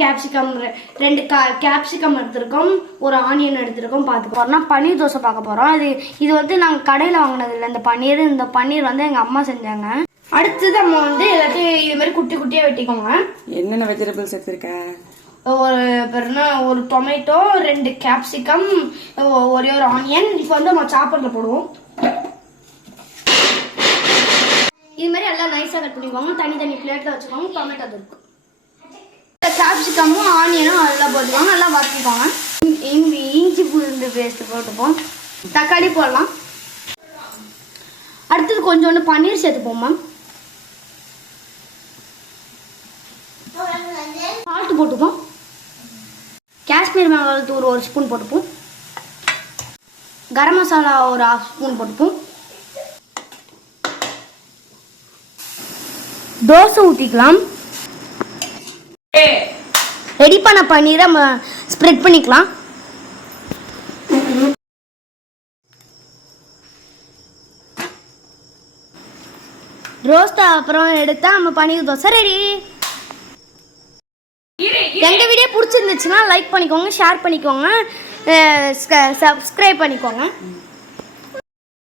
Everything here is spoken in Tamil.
கேப்சிகம் 2 கேப்சிகம் எடுத்துருக்கோம், ஒரு ஆனியன் எடுத்துருக்கோம். பார்த்துக்க போறோம்னா பன்னீர் தோசை பார்க்க போறோம். இது வந்து நாங்கள் கடையில் வாங்கினது இல்லை. இந்த பன்னீர் வந்து எங்கள் அம்மா செஞ்சாங்க. அடுத்தது நம்ம வந்து எல்லாத்தையும் இது மாதிரி குட்டி குட்டியாக வெட்டிக்கோங்க. என்னென்ன வெஜிடபிள்ஸ் எடுத்துருக்க? ஒரு டொமேட்டோ, 2 கேப்சிகம், ஒரே ஒரு ஆனியன். இப்போ வந்து நம்ம சாப்பரில் போடுவோம். இது மாதிரி எல்லாம் நைஸாக கட் பண்ணிக்கோங்க. தனி பிளேட்டில் வச்சுக்கோங்க. டொமேட்டோ இருக்கும், கேப்சிகமும் ஆனியனும் அதெல்லாம் போட்டுக்கோங்க. நல்லா வதக்கிக்கோங்க. இஞ்சி பூண்டு பேஸ்ட் போட்டுப்போம். தக்காளி போடலாம். அடுத்தது கொஞ்சோண்டு பன்னீர் சேர்த்துப்போம். மேம் சால்ட் போட்டுப்போம். காஷ்மீர் மிளகாய் தூள் 1 ஸ்பூன் போட்டுப்போம். கரம் மசாலா ஒரு 1/2 ஸ்பூன் போட்டுப்போம். தோசை ஊற்றிக்கலாம். ரெடி பண்ண பன்னீரை நம்ம ஸ்ப்ரெட் பண்ணிக்கலாம். ரோஸ்ட் அப்புறம் எடுத்தா நம்ம பன்னீர் தோசை ரெடி. எங்க வீடியோ பிடிச்சிருந்துச்சுன்னா லைக் பண்ணிக்கோங்க, ஷேர் பண்ணிக்கோங்க, சப்ஸ்கிரைப் பண்ணிக்கோங்க.